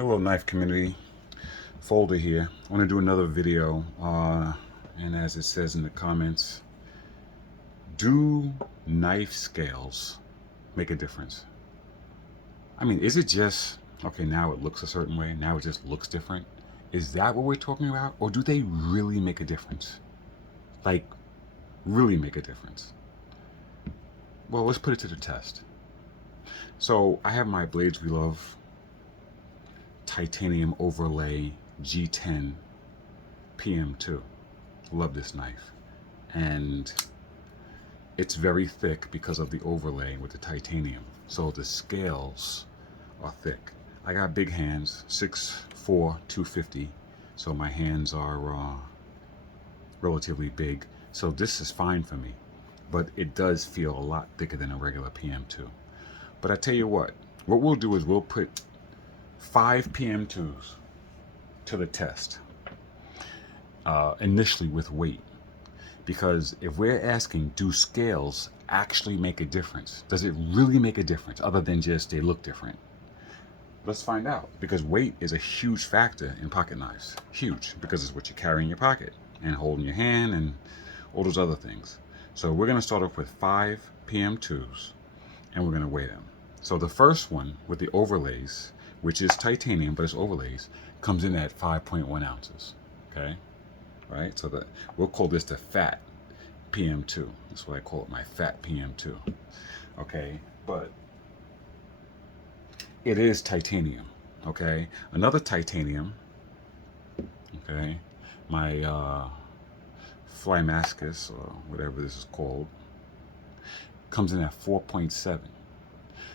Hello, knife community. Folder here. I want to do another video, and as it says in the comments, do knife scales make a difference? I mean, is it just okay? Now it looks a certain way. Now it just looks different. Is that what we're talking about, or do they really make a difference? Like, really make a difference? Well, let's put it to the test. So I have my Blades We Love titanium overlay G10 PM2. Love this knife. And it's very thick because of the overlay with the titanium. So the scales are thick. I got big hands, 6'4", 250. So my hands are relatively big. So this is fine for me. But it does feel a lot thicker than a regular PM2. But I tell you what we'll do is we'll put 5 PM2s to the test, initially with weight. Because if we're asking, do scales actually make a difference? Does it really make a difference other than just they look different? Let's find out. Because weight is a huge factor in pocket knives. Huge, because it's what you carry in your pocket and hold in your hand and all those other things. So we're going to start off with 5 PM2s and we're going to weigh them. So the first one with the overlays, which is titanium but it's overlays, comes in at 5.1 ounces. Okay? Right? So that we'll call this the fat PM2. That's what I call it, my fat PM2. Okay? But it is titanium. Okay? Another titanium, okay, my Flymascus or whatever this is called, comes in at 4.7.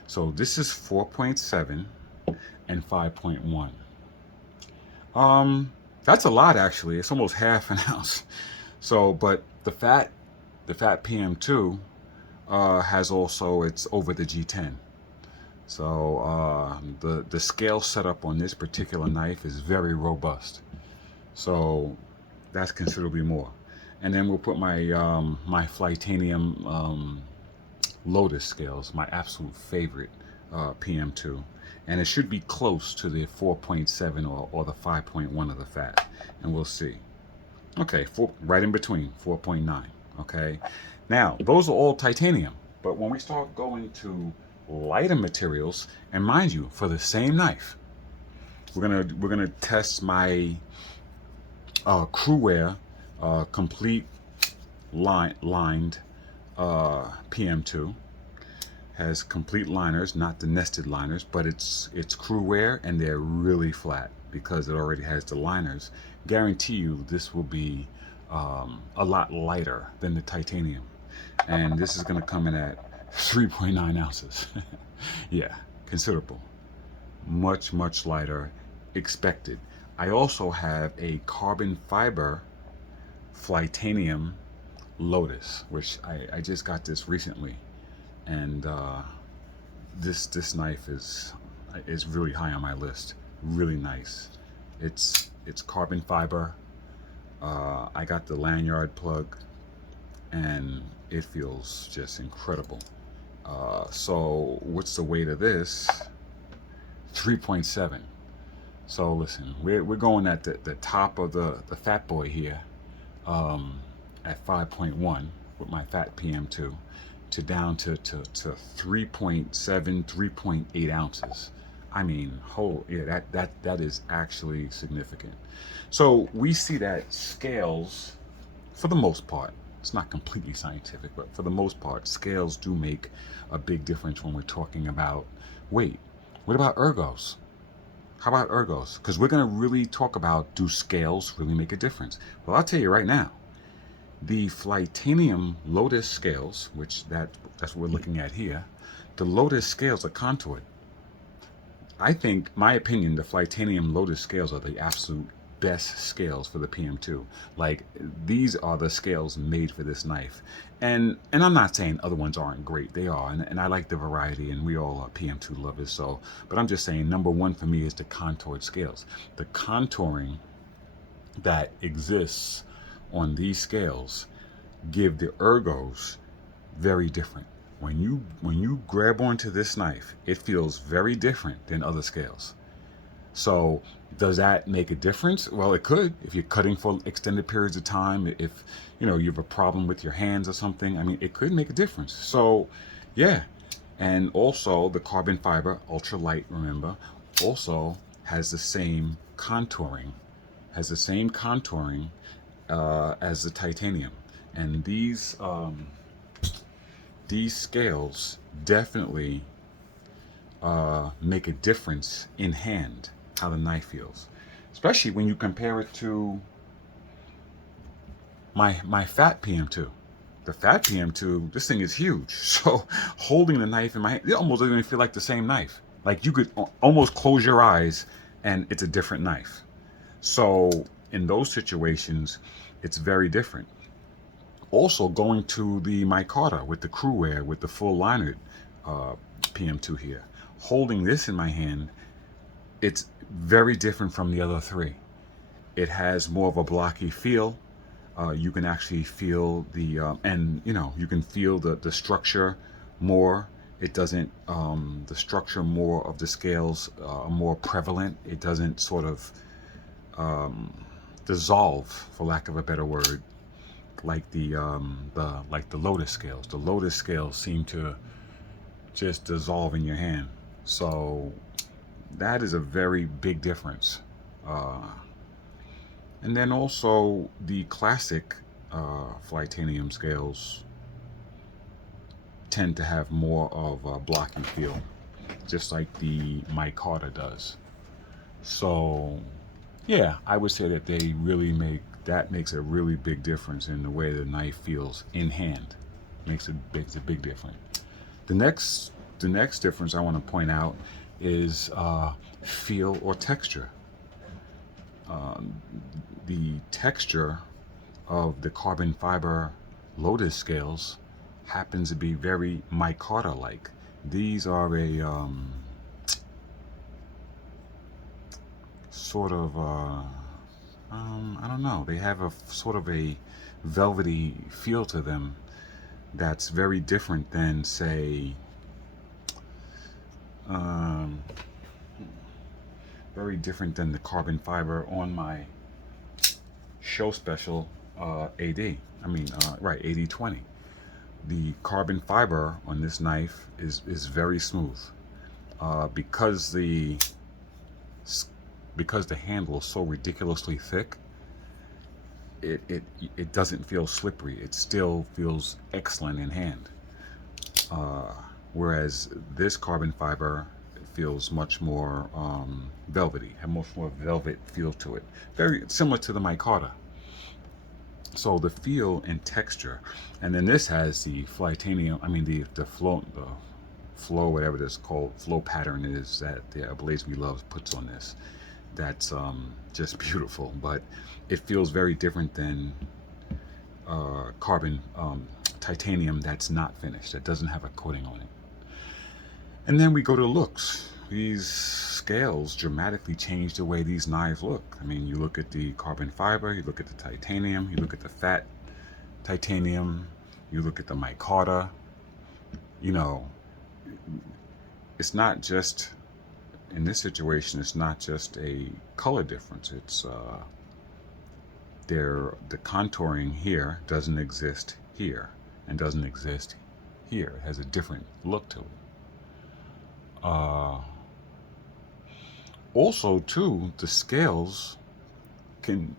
So this is 4.7 and 5.1. That's a lot actually. It's almost half an ounce. So, but the fat PM2 has also, it's over the G10. So the scale setup on this particular knife is very robust. So that's considerably more. And then we'll put my my Flytanium Lotus scales, my absolute favorite PM2, and it should be close to the 4.7 or the 5.1 of the fat, and we'll see. Okay, right in between, 4.9. Okay, now those are all titanium, but when we start going to lighter materials, and mind you, for the same knife, we're gonna test my Cruwear complete lined PM2. Has complete liners, not the nested liners, but it's Cruwear and they're really flat because it already has the liners. Guarantee you this will be a lot lighter than the titanium. And this is going to come in at 3.9 ounces. Yeah, considerable. Much lighter expected. I also have a carbon fiber Flytanium Lotus, which I just got this recently. And this knife is really high on my list. Really nice. It's carbon fiber. I got the lanyard plug, and it feels just incredible. So what's the weight of this? 3.7. So listen, we're going at the top of the fat boy here, at 5.1 with my fat PM2. To down to 3.7, 3.8 ounces. I mean, yeah, that is actually significant. So we see that scales, for the most part, it's not completely scientific, but for the most part, scales do make a big difference when we're talking about weight. What about ergos? How about ergos? Because we're going to really talk about, do scales really make a difference? Well, I'll tell you right now, the Flytanium Lotus scales, which that's what we're looking at here, the Lotus scales are contoured. I think, my opinion, the Flytanium Lotus scales are the absolute best scales for the PM2. Like, these are the scales made for this knife. And I'm not saying other ones aren't great. They are, and I like the variety, and we all are PM2 lovers. So, but I'm just saying, number one for me is the contoured scales. The contouring that exists on these scales give the ergos very different. When you grab onto this knife, it feels very different than other scales. So does that make a difference? Well, it could if you're cutting for extended periods of time. If you have a problem with your hands or something, I mean, it could make a difference. So, yeah, and also the carbon fiber, ultra light, remember, also has the same contouring, as the titanium, and these scales definitely make a difference in hand, how the knife feels, especially when you compare it to my fat PM2. The fat PM2, this thing is huge. So holding the knife in my hand, it almost doesn't even feel like the same knife. Like you could almost close your eyes and it's a different knife. So in those situations, it's very different. Also going to the micarta with the Cruwear with the full liner PM2 here, holding this in my hand, it's very different from the other three. It has more of a blocky feel. You can actually feel you can feel the structure more. It doesn't, the structure more of the scales are more prevalent. It doesn't sort of dissolve, for lack of a better word, like the lotus scales. The lotus scales seem to just dissolve in your hand. So that is a very big difference. And then also the classic Flytanium scales tend to have more of a blocky feel, just like the micarta does. So yeah, I would say that makes a really big difference in the way the knife feels in hand. Makes a big difference. The next difference I want to point out is feel or texture. The texture of the carbon fiber lotus scales happens to be very micarta like. These are a sort of I don't know, they have a sort of a velvety feel to them that's very different than, say, um, very different than the carbon fiber on my show special AD. I mean, right, AD20. The carbon fiber on this knife is very smooth because the handle is so ridiculously thick. It doesn't feel slippery. It still feels excellent in hand. Whereas this carbon fiber feels much more velvety, have much more velvet feel to it. Very similar to the micarta. So the feel and texture, and then this has the Flytanium. I mean the flow, whatever this called flow pattern is that the Blaze We Love puts on this. That's just beautiful, but it feels very different than carbon titanium that's not finished, that doesn't have a coating on it. And then we go to looks. These scales dramatically change the way these knives look. I mean, you look at the carbon fiber, you look at the titanium, you look at the fat titanium, you look at the micarta. You know, it's not just, in this situation, it's not just a color difference. It's the contouring here doesn't exist here and doesn't exist here. It has a different look to it. Also, too, the scales can,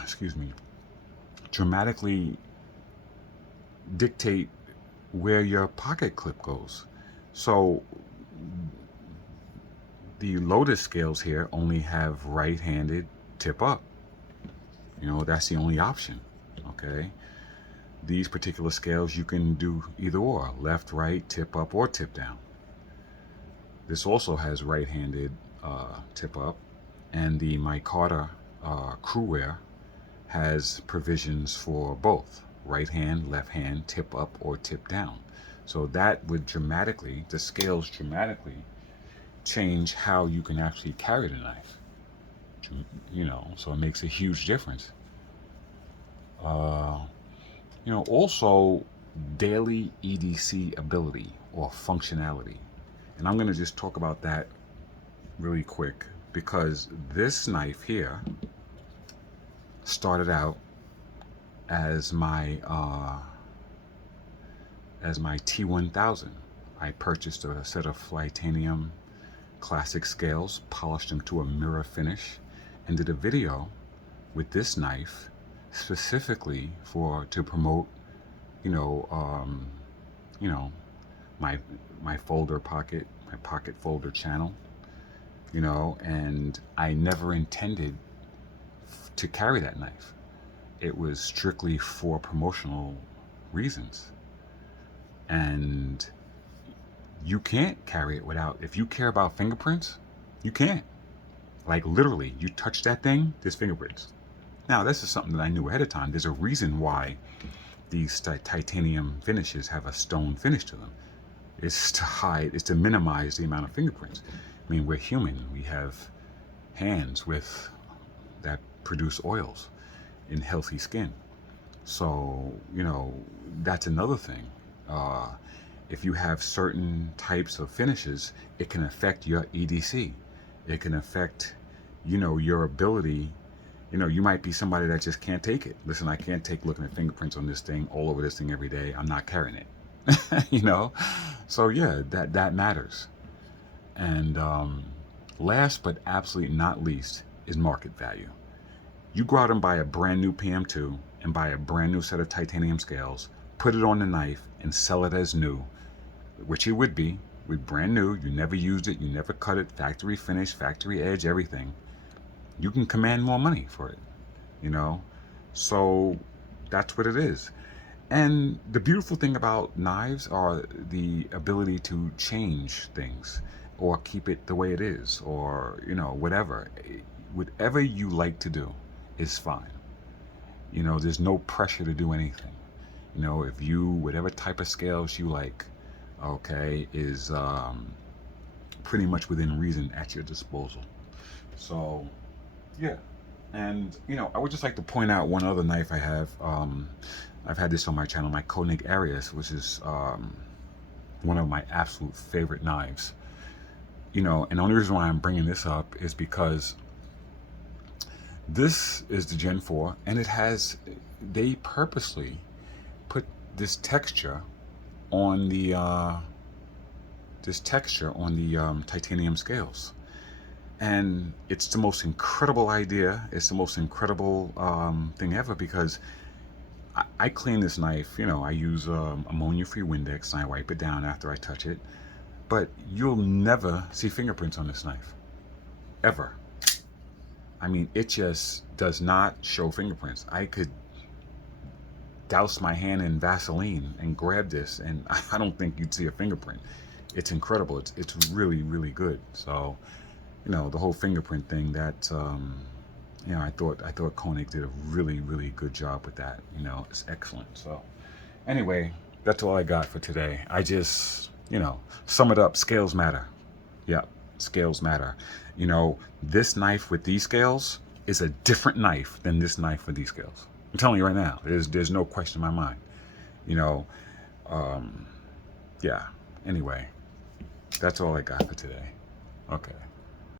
excuse me, dramatically dictate where your pocket clip goes. So the lotus scales here only have right-handed tip up. That's the only option. Okay. These particular scales, you can do either or, left, right, tip up, or tip down. This also has right-handed tip up, and the micarta Cruwear has provisions for both right hand, left hand, tip up or tip down. So that would the scales dramatically change how you can actually carry the knife. So it makes a huge difference. Also daily EDC ability or functionality. And I'm going to just talk about that really quick. because this knife here started out as my T1000. I purchased a set of Flytanium classic scales, polished them to a mirror finish, and did a video with this knife specifically to promote, you know, my folder pocket, my pocket folder channel, and I never intended to carry that knife. It was strictly for promotional reasons. And you can't carry it without, if you care about fingerprints, you can't. Like literally, you touch that thing, there's fingerprints. Now, this is something that I knew ahead of time. There's a reason why these titanium finishes have a stone finish to them. It's to minimize the amount of fingerprints. I mean, we're human. We have hands that produce oils in healthy skin. So, that's another thing. If you have certain types of finishes, it can affect your EDC. It can affect, your ability. You might be somebody that just can't take it. Listen, I can't take looking at fingerprints on this thing, all over this thing every day. I'm not carrying it. So yeah, that matters. And last but absolutely not least is market value. You go out and buy a brand new PM2 and buy a brand new set of titanium scales, put it on the knife and sell it as new, which it would be, with brand new. You never used it, you never cut it, factory finish, factory edge, everything. You can command more money for it, So that's what it is. And the beautiful thing about knives are the ability to change things or keep it the way it is, or, whatever. Whatever you like to do is fine. There's no pressure to do anything. If whatever type of scales you like, okay, is pretty much within reason at your disposal. So, yeah. And, I would just like to point out one other knife I have. I've had this on my channel, my Koenig Arius, which is one of my absolute favorite knives. And the only reason why I'm bringing this up is because this is the Gen 4, and they purposely put this texture on the titanium scales. And it's the most incredible idea. It's the most incredible thing ever, because I clean this knife. I use ammonia-free Windex and I wipe it down after I touch it. But you'll never see fingerprints on this knife, ever. I mean, it just does not show fingerprints. I could douse my hand in Vaseline and grab this, and I don't think you'd see a fingerprint. It's incredible. It's really, really good. So, the whole fingerprint thing, that I thought Koenig did a really, really good job with that. It's excellent. So anyway, that's all I got for today. I just, sum it up. Scales matter. Yeah, scales matter. This knife with these scales is a different knife than this knife with these scales. I'm telling you right now, there's no question in my mind. Yeah. Anyway, that's all I got for today. Okay.